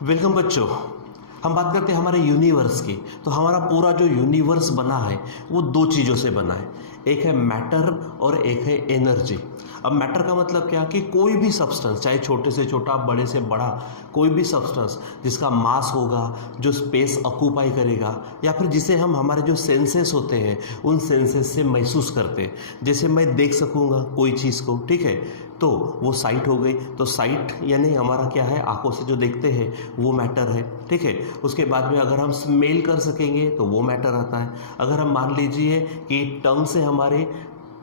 Welcome बच्चों। हम बात करते हैं हमारे यूनिवर्स की। तो हमारा पूरा जो यूनिवर्स बना है वो दो चीज़ों से बना है, एक है मैटर और एक है एनर्जी। अब मैटर का मतलब क्या कि कोई भी सब्सटेंस, चाहे छोटे से छोटा बड़े से बड़ा कोई भी सब्सटेंस जिसका मास होगा, जो स्पेस ऑक्यूपाई करेगा, या फिर जिसे हम हमारे जो सेंसेस होते हैं उन सेंसेस से महसूस करते हैं। जैसे मैं देख सकूँगा कोई चीज़ को, ठीक है, तो वो साइट हो गई। तो साइट यानी हमारा क्या है, आंखों से जो देखते हैं वो मैटर है, ठीक है। उसके बाद में अगर हम स्मेल कर सकेंगे तो वो मैटर आता है। अगर हम मान लीजिए कि टंग से हमारे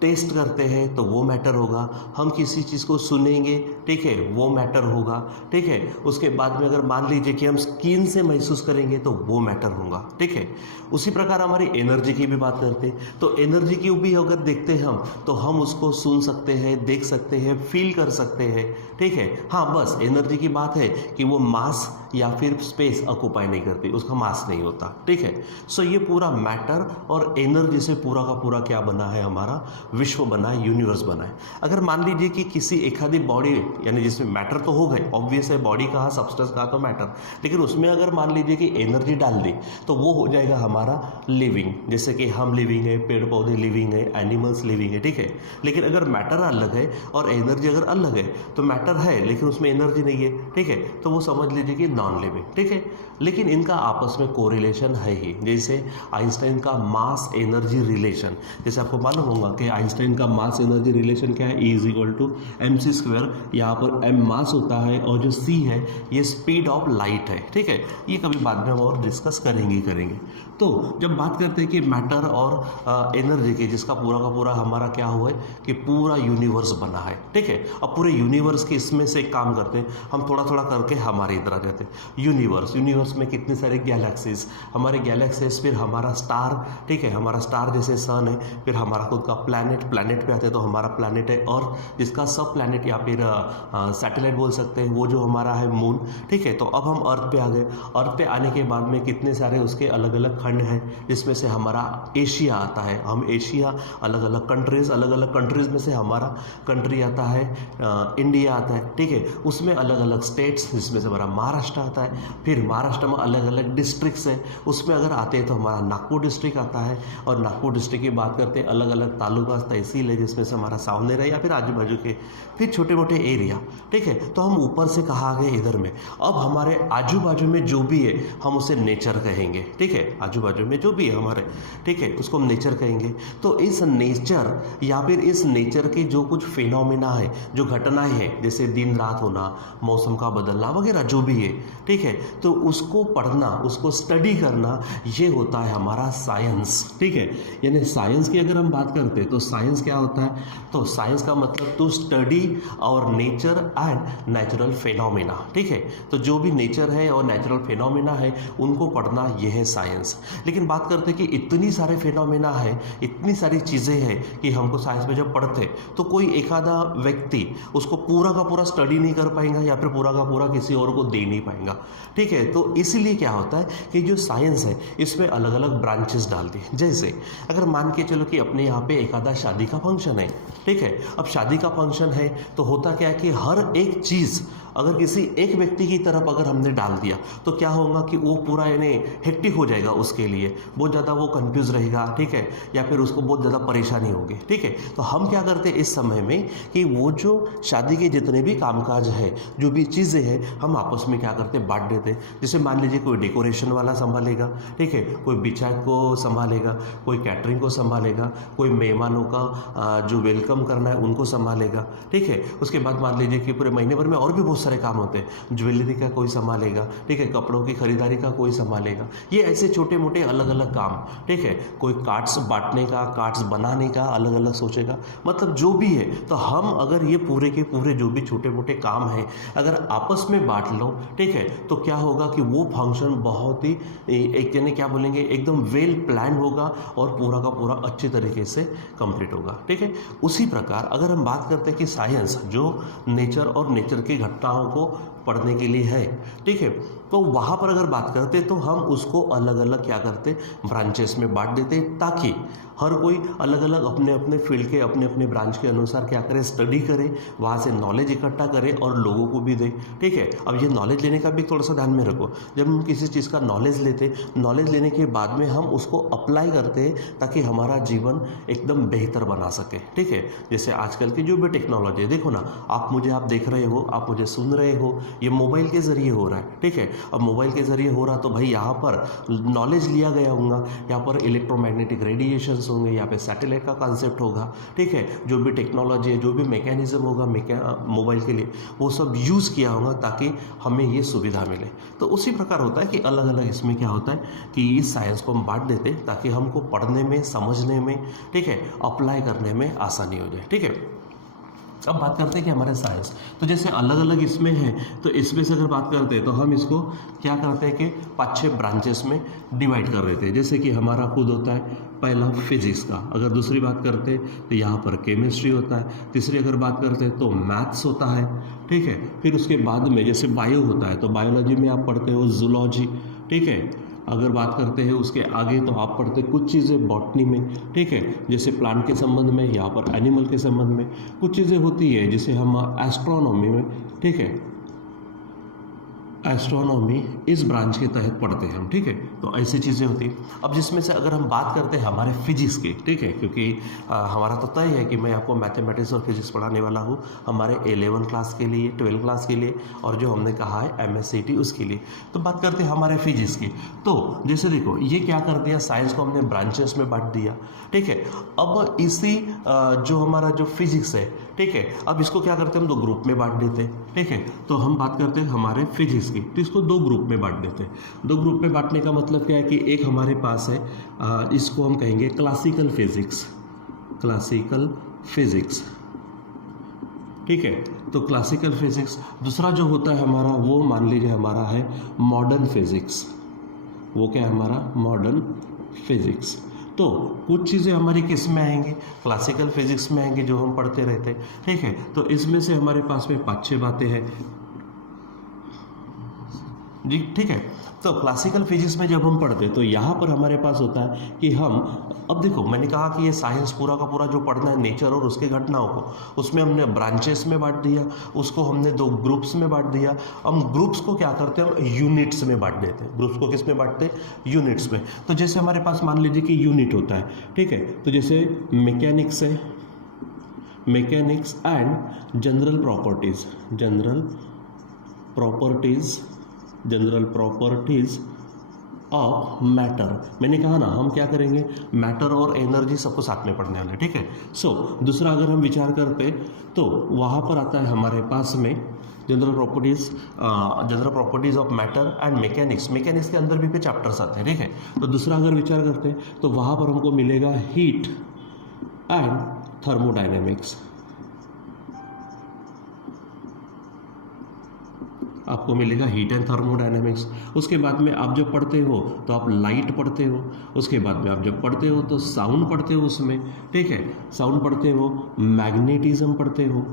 टेस्ट करते हैं तो वो मैटर होगा। हम किसी चीज़ को सुनेंगे, ठीक है, वो मैटर होगा, ठीक है। उसके बाद में अगर मान लीजिए कि हम स्किन से महसूस करेंगे तो वो मैटर होगा, ठीक है। उसी प्रकार हमारी एनर्जी की भी बात करते हैं। तो एनर्जी की भी अगर देखते हैं हम तो हम उसको सुन सकते हैं, देख सकते हैं, फील कर सकते हैं, ठीक है। हाँ, बस एनर्जी की बात है कि वो मास या फिर स्पेस ऑक्यूपाई नहीं करती, उसका मास नहीं होता, ठीक है। सो ये पूरा मैटर और एनर्जी से पूरा का पूरा क्या बना है, हमारा विश्व बना है, यूनिवर्स बना है। अगर मान लीजिए कि किसी एक आधी बॉडी यानी जिसमें मैटर तो हो गए, ऑब्वियस है, बॉडी कहा, सब्सटेंस कहा तो मैटर, लेकिन उसमें अगर मान लीजिए कि एनर्जी डाल दी तो वो हो जाएगा हमारा लिविंग। जैसे कि हम लिविंग है, पेड़ पौधे लिविंग है, एनिमल्स लिविंग है, ठीक है। लेकिन अगर मैटर अलग है और एनर्जी अगर अलग है तो मैटर है लेकिन उसमें एनर्जी नहीं है, ठीक है, तो वो समझ लीजिए कि नॉन लिविंग, ठीक है। लेकिन इनका आपस में कोरिलेशन है ही। जैसे आइंस्टाइन का मास एनर्जी रिलेशन, जैसे आपको मालूम होगा कि आइंस्टाइन का मास एनर्जी रिलेशन क्या है, E=mc²। यहाँ पर m मास होता है और जो c है ये स्पीड ऑफ लाइट है, ठीक है। ये कभी बाद में हम और डिस्कस करेंगे। तो जब बात करते हैं कि मैटर और एनर्जी के, जिसका पूरा का पूरा हमारा क्या हुआ है कि पूरा यूनिवर्स बना है, ठीक है। अब पूरे यूनिवर्स के इसमें से एक काम करते हैं हम, थोड़ा थोड़ा करके हमारे इधर आ जाते हैं। यूनिवर्स में कितने सारे गैलेक्सीज, हमारे गैलेक्सीज, फिर हमारा स्टार, ठीक है, हमारा स्टार जैसे सन है, फिर हमारा खुद का प्लैनेट पे आते हैं तो हमारा प्लैनेट है, और जिसका सब प्लैनेट या फिर सैटेलाइट बोल सकते हैं, वो जो हमारा है मून, ठीक है। तो अब हम अर्थ पे आ गए। अर्थ पे आने के बाद में कितने सारे उसके अलग अलग खंड हैं, जिसमें से हमारा एशिया आता है। हम एशिया, अलग अलग कंट्रीज में से हमारा कंट्री आता है, इंडिया आता है, ठीक है। उसमें अलग अलग स्टेट्स, जिसमें से हमारा महाराष्ट्र आता है। फिर महाराष्ट्र में अलग अलग डिस्ट्रिक्ट्स हैं, उसमें अगर आते हैं तो हमारा नागपुर डिस्ट्रिक्ट आता है। और नागपुर डिस्ट्रिक्ट की बात करते हैं, अलग अलग तालुका तहसील है, जिसमें से हमारा सावनेर है या फिर आजू बाजू के फिर छोटे मोटे एरिया, ठीक है। तो हम ऊपर से कहा गए इधर में। अब हमारे आजू बाजू में जो भी है हम उसे नेचर कहेंगे, ठीक है। आजू बाजू में जो भी है हमारे, ठीक है, उसको हम नेचर कहेंगे। तो इस नेचर या फिर इस नेचर की जो कुछ फिनोमिना है, जो घटनाएं हैं, जैसे दिन रात होना, मौसम का बदलना वगैरह जो भी है, ठीक है, तो उसको पढ़ना, उसको स्टडी करना, ये होता है हमारा साइंस, ठीक है। यानी साइंस की अगर हम बात करते हैं तो साइंस क्या होता है, तो साइंस का मतलब टू स्टडी और नेचर एंड नेचुरल फिनोमिना, ठीक है। तो जो भी नेचर है और नेचुरल फिनोमिना है उनको पढ़ना, यह है साइंस। लेकिन बात करते हैं कि इतनी सारे फिनोमिना है, इतनी सारी चीज़ें हैं कि हमको साइंस में जब पढ़ते तो कोई एक आधा व्यक्ति उसको पूरा का पूरा स्टडी नहीं कर पाएगा या फिर पूरा का पूरा किसी और को दे नहीं पाएगा, ठीक है। तो इसलिए क्या होता है कि जो साइंस है इसमें अलग अलग ब्रांचेस डाल दी। जैसे अगर मान के चलो कि अपने यहाँ पे एक आधा शादी का फंक्शन है, ठीक है। अब शादी का फंक्शन है तो होता क्या है कि हर एक चीज़ अगर किसी एक व्यक्ति की तरफ अगर हमने डाल दिया तो क्या होगा कि वो पूरा यानी हेक्टिक हो जाएगा, उसके लिए बहुत ज़्यादा वो कंफ्यूज रहेगा, ठीक है, या फिर उसको बहुत ज़्यादा परेशानी होगी, ठीक है। तो हम क्या करते हैं इस समय में कि वो जो शादी के जितने भी कामकाज है, जो भी चीज़ें हैं, हम आपस में क्या करते हैं, बांट देते हैं। जैसे मान लीजिए कोई डेकोरेशन वाला संभालेगा, ठीक है, कोई बिचार को संभालेगा, कोई कैटरिंग को संभालेगा, कोई मेहमानों का जो वेलकम करना है उनको संभालेगा, ठीक है। उसके बाद मान लीजिए कि पूरे महीने भर में और भी बहुत सारे काम होते हैं, ज्वेलरी का कोई संभालेगा, ठीक है, कपड़ों की खरीदारी का कोई संभालेगा। ये ऐसे छोटे मोटे अलग अलग काम, ठीक है। कोई कार्ड्स बांटने का, कार्ड्स बनाने का अलग अलग सोचेगा, मतलब जो भी है। तो हम अगर ये पूरे के पूरे जो भी छोटे मोटे काम हैं अगर आपस में बांट लो, ठीक है, तो क्या होगा कि वो फंक्शन बहुत ही एक जने क्या बोलेंगे, एकदम वेल प्लान होगा और पूरा का पूरा अच्छे तरीके से कंप्लीट होगा, ठीक है। उसी प्रकार अगर हम बात करते हैं कि साइंस जो नेचर और नेचर की घटनाओं को पढ़ने के लिए है, ठीक है, तो वहाँ पर अगर बात करते तो हम उसको अलग अलग क्या करते, ब्रांचेस में बांट देते, ताकि हर कोई अलग अलग अपने अपने फील्ड के अपने अपने ब्रांच के अनुसार क्या करे, स्टडी करे, वहाँ से नॉलेज इकट्ठा करे और लोगों को भी दे। ठीक है, अब ये नॉलेज लेने का भी थोड़ा सा ध्यान में रखो। जब हम किसी चीज़ का नॉलेज लेते, नॉलेज लेने के बाद में हम उसको अप्लाई करते हैं ताकि हमारा जीवन एकदम बेहतर बना सके। ठीक है, जैसे आजकल की जो भी टेक्नोलॉजी है, देखो ना, आप देख रहे हो, आप मुझे सुन रहे हो, ये मोबाइल के ज़रिए हो रहा है। ठीक है, अब मोबाइल के ज़रिए हो रहा तो भाई यहाँ पर नॉलेज लिया गया होगा, यहाँ पर इलेक्ट्रोमैग्नेटिक रेडिएशंस होंगे, यहाँ पे सैटेलाइट का कॉन्सेप्ट होगा। ठीक है, जो भी टेक्नोलॉजी है, जो भी मैकेनिज्म होगा मोबाइल के लिए, वो सब यूज़ किया होगा ताकि हमें ये सुविधा मिले। तो उसी प्रकार होता है कि अलग अलग इसमें क्या होता है कि इस साइंस को हम बांट देते ताकि हमको पढ़ने में, समझने में, ठीक है, अप्लाई करने में आसानी हो जाए। ठीक है, अब बात करते हैं कि हमारे साइंस, तो जैसे अलग अलग इसमें है, तो इसमें से अगर बात करते हैं तो हम इसको क्या करते हैं कि 5-6 ब्रांचेस में डिवाइड कर देते हैं। जैसे कि हमारा खुद होता है पहला फिजिक्स का, अगर दूसरी बात करते हैं तो यहाँ पर केमिस्ट्री होता है, तीसरी अगर बात करते हैं तो मैथ्स होता है। ठीक है, फिर उसके बाद में जैसे बायो होता है तो बायोलॉजी में आप पढ़ते हो जूलॉजी। ठीक है, अगर बात करते हैं उसके आगे तो आप पढ़ते कुछ चीज़ें बॉटनी में। ठीक है, जैसे प्लांट के संबंध में, यहाँ पर एनिमल के संबंध में कुछ चीज़ें होती है, जिसे हम एस्ट्रोनॉमी में, ठीक है, एस्ट्रोनॉमी इस ब्रांच के तहत पढ़ते हैं हम। ठीक है, तो ऐसी चीज़ें होती हैं। अब जिसमें से अगर हम बात करते हैं हमारे फिजिक्स की, ठीक है, क्योंकि हमारा तो तय है कि मैं आपको मैथमेटिक्स और फिजिक्स पढ़ाने वाला हूँ हमारे 11 क्लास के लिए, 12 क्लास के लिए, और जो हमने कहा है MSCT उसके लिए। तो बात करते हैं हमारे फिजिक्स की, तो जैसे देखो ये क्या कर दिया, साइंस को हमने ब्रांचेस में बांट दिया। ठीक है, अब इसी जो हमारा जो फिजिक्स है, ठीक है, अब इसको क्या करते हैं हम 2 ग्रुप में बांट देते हैं। ठीक है, तो हम बात करते हैं हमारे फिजिक्स की, तो इसको 2 ग्रुप में बांट देते हैं। 2 ग्रुप में बांटने का मतलब क्या है कि एक हमारे पास है, इसको हम कहेंगे क्लासिकल फिजिक्स, क्लासिकल फिजिक्स। ठीक है, तो क्लासिकल फिजिक्स। दूसरा जो होता है हमारा, वो मान लीजिए हमारा है मॉडर्न फिजिक्स। वो क्या है हमारा, मॉडर्न फिजिक्स। तो कुछ चीज़ें हमारी किस में आएंगी, क्लासिकल फिजिक्स में आएंगी, जो हम पढ़ते रहते हैं। ठीक है, तो इसमें से हमारे पास में 5-6 बातें हैं जी। ठीक है, तो क्लासिकल फिजिक्स में जब हम पढ़ते हैं तो यहाँ पर हमारे पास होता है कि हम, अब देखो मैंने कहा कि ये साइंस पूरा का पूरा जो पढ़ना है नेचर और उसके घटनाओं को, उसमें हमने ब्रांचेस में बांट दिया, उसको हमने 2 ग्रुप्स में बांट दिया। हम ग्रुप्स को क्या करते हैं, हम यूनिट्स में बांट देते हैं। ग्रुप्स को किस में बांटते हैं, यूनिट्स में। तो जैसे हमारे पास मान लीजिए कि यूनिट होता है, ठीक है, तो जैसे मैकेनिक्स है, mechanics and general properties, general properties of matter. मैंने कहा ना, हम क्या करेंगे, मैटर और एनर्जी सबको साथ में पढ़ने वाले। ठीक है, सो दूसरा अगर हम विचार करते तो वहाँ पर आता है हमारे पास में general properties of matter and mechanics. Mechanics के अंदर भी चैप्टर्स आते हैं। ठीक है, तो दूसरा अगर विचार करते हैं तो वहाँ पर हमको मिलेगा हीट एंड थर्मोडायनेमिक्स। आपको मिलेगा हीट एंड थर्मोडायनेमिक्स। उसके बाद में आप जब पढ़ते हो तो आप लाइट पढ़ते हो, उसके बाद में आप जब पढ़ते हो तो साउंड पढ़ते हो उसमें। ठीक है, साउंड पढ़ते हो, मैग्नेटिज्म पढ़ते हो,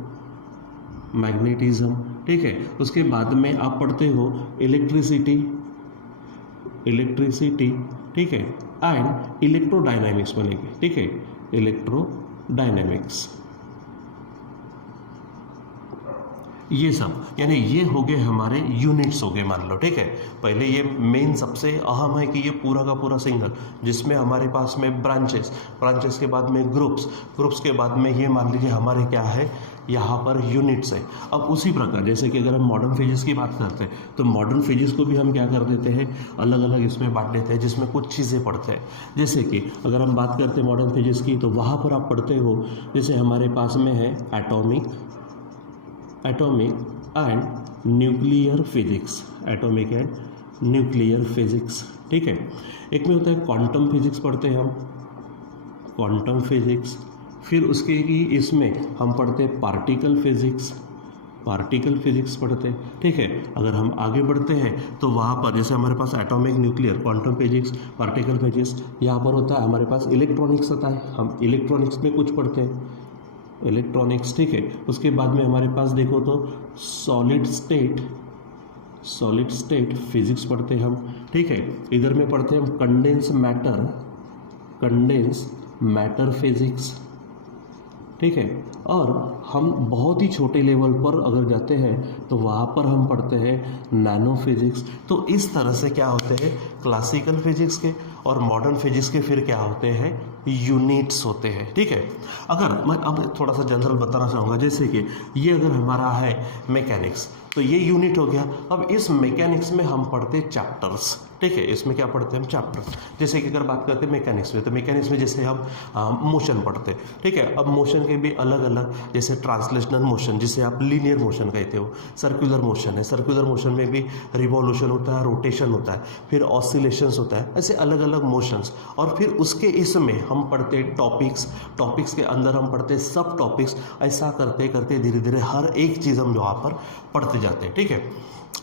मैग्नेटिज्म। ठीक है, उसके बाद में आप पढ़ते हो इलेक्ट्रिसिटी, ठीक है, एंड इलेक्ट्रोडायनामिक्स बनेगी। ठीक है, इलेक्ट्रोडायनामिक्स, ये सब, यानी ये हो गए हमारे यूनिट्स हो गए मान लो। ठीक है, पहले ये मेन सबसे अहम है कि ये पूरा का पूरा सिंगल, जिसमें हमारे पास में ब्रांचेस के बाद में ग्रुप्स के बाद में ये मान लीजिए हमारे क्या है, यहाँ पर यूनिट्स है। अब उसी प्रकार जैसे कि अगर हम मॉडर्न फिजिक्स की बात करते हैं तो मॉडर्न फिजिक्स को भी हम क्या कर देते हैं, अलग अलग इसमें बांट देते हैं, जिसमें कुछ चीज़ें पढ़ते हैं। जैसे कि अगर हम बात करते हैं मॉडर्न फिजिक्स की, तो वहाँ पर आप पढ़ते हो, जैसे हमारे पास में है atomic and nuclear physics, atomic and nuclear physics. ठीक है, एक में होता है क्वांटम फिजिक्स पढ़ते हैं हम, क्वांटम फिजिक्स। फिर उसके ही इसमें हम पढ़ते हैं पार्टिकल फिजिक्स पढ़ते हैं। ठीक है, अगर हम आगे बढ़ते हैं तो वहाँ पर जैसे हमारे पास atomic, nuclear, quantum physics, particle physics, यहाँ पर होता है हमारे पास इलेक्ट्रॉनिक्स होता है। हम इलेक्ट्रॉनिक्स में कुछ पढ़ते हैं, इलेक्ट्रॉनिक्स। ठीक है, उसके बाद में हमारे पास देखो तो सॉलिड स्टेट फिजिक्स पढ़ते हैं हम। ठीक है, इधर में पढ़ते हैं हम कंडेंस मैटर फिजिक्स, ठीक है। और हम बहुत ही छोटे लेवल पर अगर जाते हैं तो वहाँ पर हम पढ़ते हैं नैनो फिजिक्स। तो इस तरह से क्या होते हैं, क्लासिकल फिजिक्स के और मॉडर्न फिजिक्स के फिर क्या होते हैं, यूनिट्स होते हैं, ठीक है। अगर मैं अब थोड़ा सा जनरल बताना चाहूँगा, जैसे कि ये अगर हमारा है मैकेनिक्स, तो ये यूनिट हो गया। अब इस मैकेनिक्स में हम पढ़ते चैप्टर्स, ठीक है। इसमें क्या पढ़ते हैं हम, चैप्टर्स। जैसे कि अगर बात करते हैं मैकेनिक्स में, तो मैकेनिक्स में जैसे हम मोशन पढ़ते हैं, ठीक है। अब मोशन के भी अलग अलग, जैसे ट्रांसलेशनल मोशन जिसे आप लीनियर मोशन कहते हो, सर्कुलर मोशन है, सर्कुलर मोशन में भी रिवॉल्यूशन होता है, रोटेशन होता है, फिर ऑसिलेशंस होता है, ऐसे अलग अलग मोशंस। और फिर उसके इसमें हम पढ़ते टॉपिक्स, टॉपिक्स के अंदर हम पढ़ते सब टॉपिक्स। ऐसा करते करते धीरे धीरे हर एक चीज़ हम वहाँ पर पढ़ते जाते हैं, ठीक है।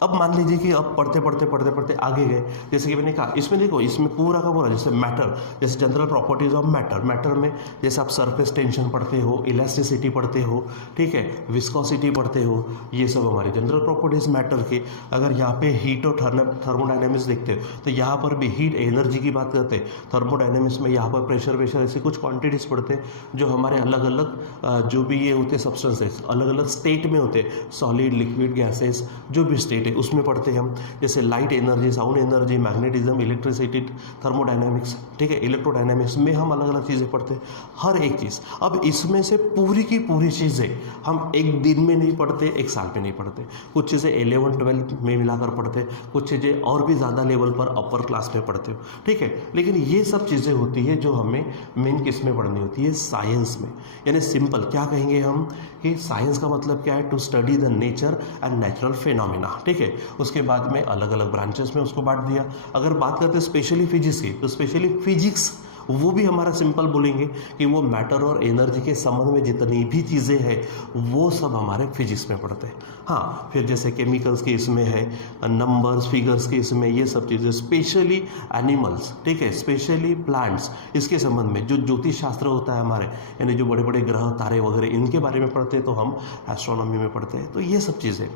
अब मान लीजिए कि अब पढ़ते पढ़ते पढ़ते पढ़ते आगे गए, जैसे कि मैंने कहा इसमें देखो, इसमें पूरा का पूरा जैसे मैटर, जैसे general properties of matter, matter में जैसे आप सरफेस टेंशन पढ़ते हो, इलास्टिसिटी पढ़ते हो, ठीक है, विस्कोसिटी पढ़ते हो, ये सब हमारी जनरल प्रॉपर्टीज मैटर के। अगर यहाँ पे हीट और थर्मोडायनेमिक्स देखते हो तो यहाँ पर भी हीट एनर्जी की बात करते हैं। थर्मोडायनेमिक्स में यहाँ पर प्रेशर वेशर ऐसी कुछ क्वांटिटीज़ पढ़ते हैं जो हमारे अलग अलग जो भी ये होते सब्सटेंसेस अलग अलग स्टेट में होते, सॉलिड, लिक्विड, गैसेस, जो भी स्टेट उसमें पढ़ते हैं हम। जैसे light energy, sound energy, magnetism, electricity, thermodynamics, ठीक है, इलेक्ट्रोडायनेमिक्स में हम अलग अलग चीज़ें पढ़ते हैं, हर एक चीज़। अब इसमें से पूरी की पूरी चीज़ें हम एक दिन में नहीं पढ़ते, एक साल में नहीं पढ़ते। कुछ चीज़ें 11-12 में मिलाकर पढ़ते, कुछ चीज़ें और भी ज़्यादा लेवल पर अपर क्लास में पढ़ते हो, ठीक है। लेकिन ये सब चीज़ें होती है जो हमें मेन किस में पढ़नी होती है, साइंस में। यानी सिंपल क्या कहेंगे हम कि साइंस का मतलब क्या है, to study the nature and natural phenomena, ठीक है। उसके बाद में अलग अलग ब्रांचेस में उसको बांट दिया। अगर बात करते हैं स्पेशली फिजिक्स की, तो स्पेशली फिजिक्स वो भी हमारा सिंपल बोलेंगे कि वो मैटर और एनर्जी के संबंध में जितनी भी चीज़ें हैं वो सब हमारे फिजिक्स में पढ़ते हैं। हाँ, फिर जैसे केमिकल्स के इसमें है, नंबर्स, फिगर्स के इसमें, ये सब चीज़ें स्पेशली एनिमल्स, ठीक है, स्पेशली प्लांट्स, इसके संबंध में जो ज्योतिष शास्त्र होता है हमारे, यानी जो बड़े बड़े ग्रह तारे वगैरह इनके बारे में पढ़ते हैं तो हम एस्ट्रोनॉमी में पढ़ते हैं। तो ये सब चीज़ें।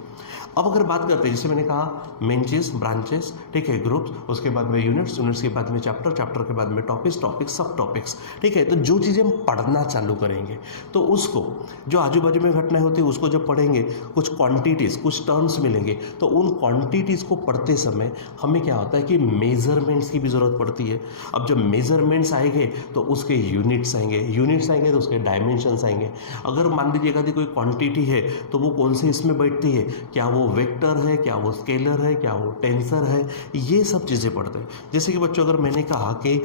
अब अगर बात करते हैं, जैसे मैंने कहा मेन चीज़ ब्रांचेस, ठीक है, ग्रुप्स, उसके बाद में यूनिट्स, यूनिट्स के बाद में चैप्टर, चैप्टर के बाद में टॉपिक्स, टॉपिक्स, सब टॉपिक्स, ठीक है। तो जो चीज़ें हम पढ़ना चालू करेंगे तो उसको जो आजू बाजू में घटनाएं होती है उसको जब पढ़ेंगे, कुछ क्वांटिटीज़, कुछ टर्म्स मिलेंगे, तो उन क्वांटिटीज़ को पढ़ते समय हमें क्या होता है कि मेजरमेंट्स की भी ज़रूरत पड़ती है। अब जब मेजरमेंट्स आएंगे तो उसके यूनिट्स आएंगे, यूनिट्स आएंगे तो उसके डायमेंशंस आएंगे। अगर मान लीजिएगा कि कोई क्वांटिटी है तो वो कौन से इसमें बैठती है, क्या वो वेक्टर है, क्या वो स्केलर है, क्या वो टेंसर है, ये सब चीज़ें पढ़ते हैं। जैसे कि बच्चों अगर मैंने कहा कि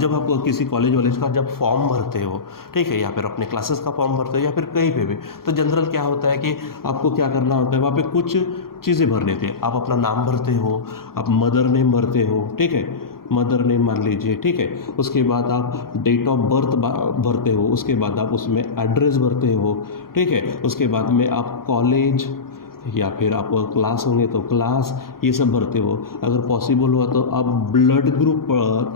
जब आप किसी कॉलेज वॉलेज का जब फॉर्म भरते हो, ठीक है, या फिर अपने क्लासेस का फॉर्म भरते हो या फिर कहीं पे भी, तो जनरल क्या होता है कि आपको क्या करना होता है, वहाँ पे कुछ चीज़ें भरने थे। आप अपना नाम भरते हो, आप मदर नेम भरते हो, ठीक है, मदर नेम मान लीजिए, ठीक है। उसके बाद आप डेट ऑफ बर्थ भरते हो, उसके बाद आप उसमें एड्रेस भरते हो, ठीक है। उसके बाद में आप कॉलेज या फिर आप क्लास होंगे तो क्लास, ये सब भरते हो। अगर पॉसिबल हुआ तो आप ब्लड ग्रुप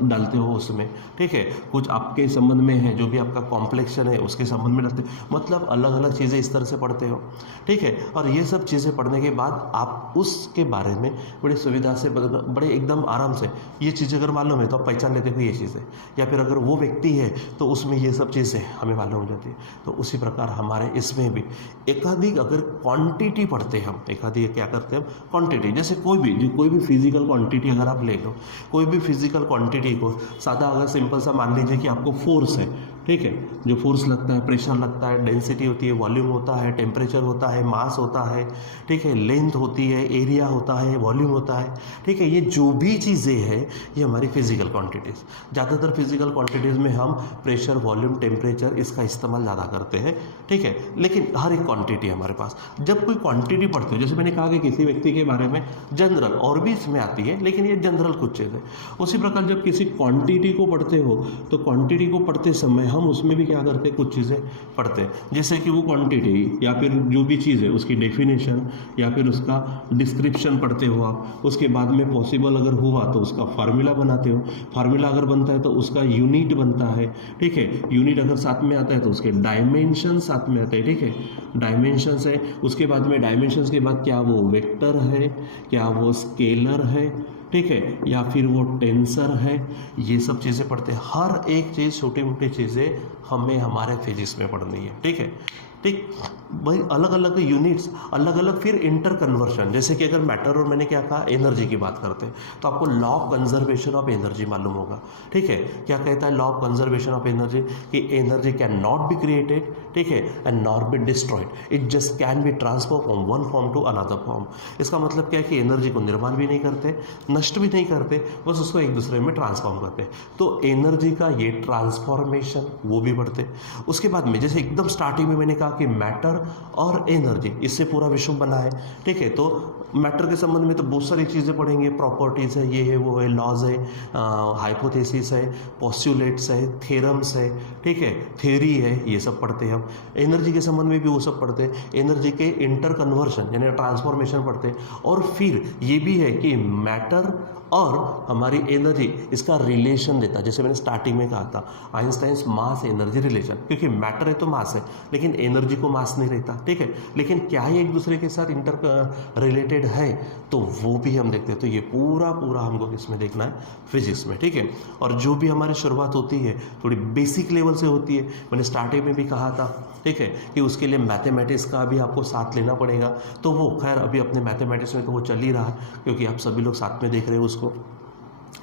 डालते हो उसमें, ठीक है। कुछ आपके संबंध में है, जो भी आपका कॉम्प्लेक्शन है उसके संबंध में डालते हो। मतलब अलग अलग चीज़ें इस तरह से पढ़ते हो, ठीक है। और ये सब चीज़ें पढ़ने के बाद आप उसके बारे में बड़ी सुविधा से, बड़े एकदम आराम से ये चीज़ें अगर मालूम है तो आप पहचान लेते हो ये चीज़ें, या फिर अगर वो व्यक्ति है तो उसमें ये सब चीज़ें हमें मालूम हो जाती है। तो उसी प्रकार हमारे इसमें भी एकाधिक अगर क्वांटिटी पढ़ते हम, एकाधिक क्या करते हैं हम, क्वांटिटी। जैसे कोई भी फिजिकल क्वांटिटी अगर आप ले लो, कोई भी फिजिकल क्वांटिटी को सादा अगर सिंपल सा मान लीजिए कि आपको फोर्स है, ठीक है, जो फोर्स लगता है, प्रेशर लगता है, डेंसिटी होती है, वॉल्यूम होता है, टेम्परेचर होता है, मास होता है, ठीक है, लेंथ होती है, एरिया होता है, वॉल्यूम होता है, ठीक है। ये जो भी चीज़ें हैं ये हमारी फिजिकल क्वांटिटीज़। ज़्यादातर फिजिकल क्वांटिटीज़ में हम प्रेशर, वॉल्यूम, टेम्परेचर इसका इस्तेमाल ज़्यादा करते हैं, ठीक है। लेकिन हर एक क्वांटिटी हमारे पास, जब कोई क्वांटिटी पढ़ते हो, जैसे मैंने कहा कि किसी व्यक्ति के बारे में जनरल और भी इसमें आती है, लेकिन ये जनरल कुछ चीज़ है। उसी प्रकार जब किसी क्वांटिटी को पढ़ते हो तो क्वांटिटी को पढ़ते समय हम उसमें भी क्या करते हैं, कुछ चीज़ें पढ़ते हैं। जैसे कि वो क्वांटिटी या फिर जो भी चीज़ है उसकी डेफिनेशन या फिर उसका डिस्क्रिप्शन पढ़ते हो आप। उसके बाद में पॉसिबल अगर हुआ तो उसका फार्मूला बनाते हो, फार्मूला अगर बनता है तो उसका यूनिट बनता है, ठीक है। यूनिट अगर साथ में आता है तो उसके डायमेंशन साथ में आते हैं, ठीक है, डायमेंशंस है। उसके बाद में डायमेंशंस के बाद क्या वो वेक्टर है, क्या वो स्केलर है, ठीक है, या फिर वो टेंसर है, ये सब चीज़ें पढ़ते हैं। हर एक चीज़, छोटी मोटी चीज़ें हमें हमारे फिजिक्स में पढ़नी है। ठीक है, ठीक भाई, अलग अलग यूनिट्स, अलग अलग फिर इंटर कन्वर्शन। जैसे कि अगर मैटर और मैंने क्या कहा, एनर्जी की बात करते हैं, तो आपको law of conservation of energy मालूम होगा। ठीक है, क्या कहता है law of conservation of energy, कि energy can not be created, ठीक है, and not be destroyed, it just can be transfer from one form to another form. इसका मतलब क्या है कि एनर्जी को निर्माण भी नहीं करते, नष्ट भी नहीं करते, बस उसको एक दूसरे में ट्रांसफॉर्म करते। तो एनर्जी का ये ट्रांसफॉर्मेशन वो भी पढ़ते। उसके बाद में जैसे एकदम स्टार्टिंग में मैंने कहा कि मैटर और एनर्जी, इससे पूरा विश्व बना है। ठीक है, तो मैटर के संबंध में तो बहुत सारी चीज़ें पढ़ेंगे, प्रॉपर्टीज़ है, ये है, वो है, लॉज है, हाइपोथेसिस है, पोस्टुलेट्स है, थ्योरम्स है, ठीक है, थ्योरी है, ये सब पढ़ते हैं हम। एनर्जी के संबंध में भी वो सब पढ़ते हैं, एनर्जी के इंटर कन्वर्शन यानी ट्रांसफॉर्मेशन पढ़ते हैं। और फिर ये भी है कि मैटर और हमारी एनर्जी, इसका रिलेशन देता है। जैसे मैंने स्टार्टिंग में कहा था, आइंस्टाइन्स मास एनर्जी रिलेशन, क्योंकि मैटर है तो मास है, लेकिन एनर्जी को मास नहीं रहता। ठीक है, लेकिन क्या ये एक दूसरे के साथ इंटर रिलेटेड है, तो वो भी हम देखते हैं। तो ये पूरा पूरा हमको इसमें देखना है फिजिक्स में। ठीक है, और जो भी हमारी शुरुआत होती है थोड़ी बेसिक लेवल से होती है। मैंने स्टार्टिंग में भी कहा था, ठीक है, कि उसके लिए मैथमेटिक्स का भी आपको साथ लेना पड़ेगा। तो वो खैर अभी अपने मैथमेटिक्स में तो वो चल ही रहा है, क्योंकि आप सभी लोग साथ में देख रहे हो उसको।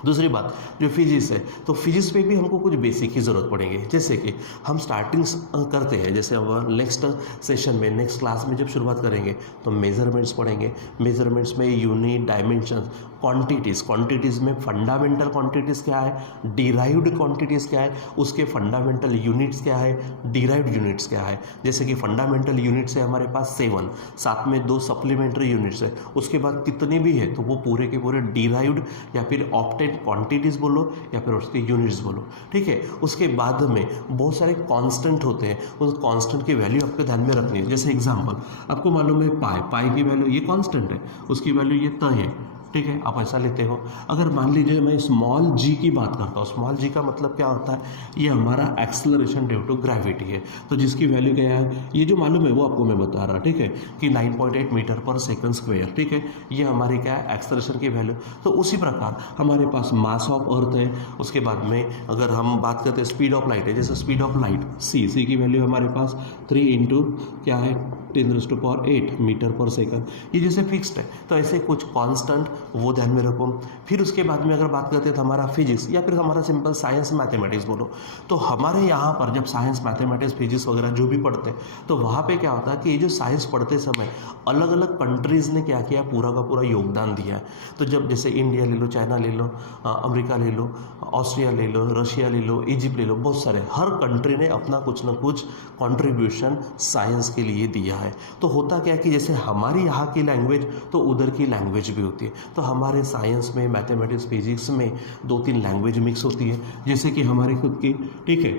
दूसरी बात जो फिजिक्स है, तो फिजिक्स में भी हमको कुछ बेसिक की ज़रूरत पड़ेगी। जैसे कि हम स्टार्टिंग्स करते हैं, जैसे हम नेक्स्ट सेशन में, नेक्स्ट क्लास में जब शुरुआत करेंगे तो मेजरमेंट्स पढ़ेंगे। मेजरमेंट्स में यूनिट, डायमेंशन, क्वांटिटीज़, क्वांटिटीज़ में फंडामेंटल क्वांटिटीज़ क्या है, डिराइव्ड क्वांटिटीज़ क्या है, उसके फंडामेंटल यूनिट्स क्या है, डिराइव्ड यूनिट्स क्या है। जैसे कि फंडामेंटल यूनिट्स है हमारे पास 7, साथ में 2 सप्लीमेंट्री यूनिट्स है। उसके बाद कितने भी है तो वो पूरे के पूरे डिराइव्ड या फिर ऑप्टेन क्वांटिटीज़ बोलो या फिर उसके यूनिट्स बोलो। ठीक है, उसके बाद में बहुत सारे कांस्टेंट होते हैं, उस कांस्टेंट की वैल्यू आपको ध्यान में रखनी है। जैसे एग्जांपल आपको मालूम है पाई की वैल्यू ये कांस्टेंट है, उसकी वैल्यू ये तय है। ठीक है, आप ऐसा लेते हो। अगर मान लीजिए मैं स्मॉल जी की बात करता हूँ, स्मॉल जी का मतलब क्या होता है, ये हमारा एक्सेलरेशन ड्यू टू ग्रेविटी है। तो जिसकी वैल्यू क्या है, ये जो मालूम है वो आपको मैं बता रहा, ठीक है, कि 9.8 मीटर पर सेकंड स्क्वायर। ठीक है, ये हमारी क्या है, एक्सेलरेशन की वैल्यू। तो उसी प्रकार हमारे पास मास ऑफ अर्थ है। उसके बाद में अगर हम बात करते हैं स्पीड ऑफ लाइट है, जैसे स्पीड ऑफ लाइट सी की वैल्यू हमारे पास 3 इंटू क्या है 10⁸ मीटर पर सेकंड, ये जैसे फिक्स्ड है। तो ऐसे कुछ कांस्टेंट वो ध्यान में रखो। फिर उसके बाद में अगर बात करते हैं तो हमारा फिजिक्स या फिर हमारा सिंपल साइंस मैथमेटिक्स बोलो, तो हमारे यहाँ पर जब साइंस मैथमेटिक्स फिजिक्स वगैरह जो भी पढ़ते हैं, तो वहाँ पे क्या होता है कि ये जो साइंस पढ़ते समय अलग अलग कंट्रीज़ ने क्या किया, पूरा का पूरा योगदान दिया है। तो जब जैसे इंडिया ले लो, चाइना ले लो, अमेरिका ले लो, ऑस्ट्रिया ले लो, रशिया ले लो, इजिप्ट ले लो, बहुत सारे, हर कंट्री ने अपना कुछ ना कुछ कंट्रीब्यूशन साइंस के लिए दिया है। तो होता क्या है कि जैसे हमारी यहाँ की लैंग्वेज तो उधर की लैंग्वेज भी होती है। तो हमारे साइंस में, मैथमेटिक्स, फिजिक्स में 2-3 लैंग्वेज मिक्स होती है। जैसे कि हमारे खुद की, ठीक है,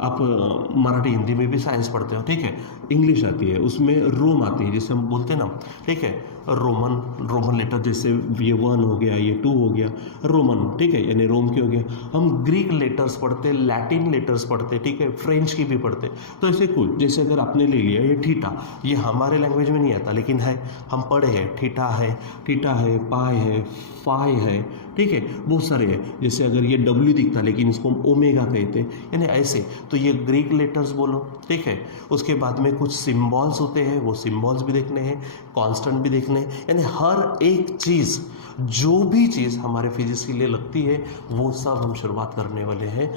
आप मराठी हिंदी में भी साइंस पढ़ते हो, ठीक है, इंग्लिश आती है, उसमें रोम आती है, जैसे हम बोलते हैं ना, ठीक है, रोमन लेटर, जैसे ये 1 हो गया, ये 2 हो गया, रोमन, ठीक है, यानी रोम के हो गया। हम ग्रीक लेटर्स पढ़ते, लैटिन लेटर्स पढ़ते, ठीक है, फ्रेंच की भी पढ़ते। तो ऐसे कुछ, जैसे अगर आपने ले लिया ये थीटा, ये हमारे लैंग्वेज में नहीं आता लेकिन है, हम पढ़े हैं, थीटा है, पाई है, फाई है, ठीक है, बहुत सारे हैं। जैसे अगर ये डब्ल्यू दिखता लेकिन इसको ओमेगा कहते हैं, यानी ऐसे। तो ये ग्रीक लेटर्स बोलो, ठीक है। उसके बाद में कुछ सिम्बॉल्स होते हैं, वो सिम्बॉल्स भी देखने हैं, कांस्टेंट भी देखने हैं, यानी हर एक चीज़, जो भी चीज़ हमारे फिजिक्स के लिए लगती है वो सब हम शुरुआत करने वाले हैं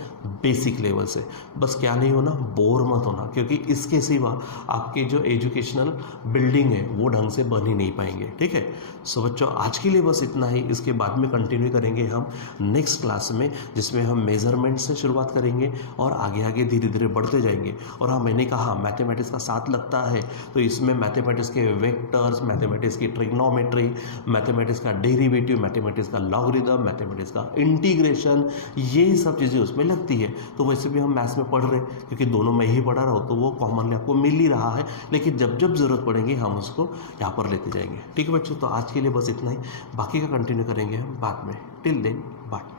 बेसिक लेवल से। बस क्या नहीं होना, बोर मत होना, क्योंकि इसके सिवा आपके जो एजुकेशनल बिल्डिंग है वो ढंग से बन ही नहीं पाएंगे। ठीक है, सो बच्चों आज के लिए बस इतना ही। इसके बाद में कंटिन्यू करेंगे हम नेक्स्ट क्लास में, जिसमें हम मेजरमेंट से शुरुआत करेंगे और आगे आगे धीरे धीरे बढ़ते जाएंगे। और हाँ, मैंने कहा मैथमेटिक्स का साथ लगता है, तो इसमें मैथमेटिक्स के वेक्टर्स, मैथमेटिक्स की ट्रिग्नोमेट्री, मैथमेटिक्स का डेरिवेटिव, मैथमेटिक्स का लॉगरिथम, मैथमेटिक्स का इंटीग्रेशन, ये सब चीज़ें उसमें लगती है। तो वैसे भी हम मैथ्स में पढ़ रहे हैं, क्योंकि दोनों में ही पढ़ा रहा हो तो वो कॉमनली आपको मिल ही रहा है, लेकिन जब जब ज़रूरत पड़ेगी हम उसको यहाँ पर लेते जाएंगे। ठीक है बच्चों, तो आज के लिए बस इतना ही, बाकी का कंटिन्यू करेंगे हम बाद में। Till then bye.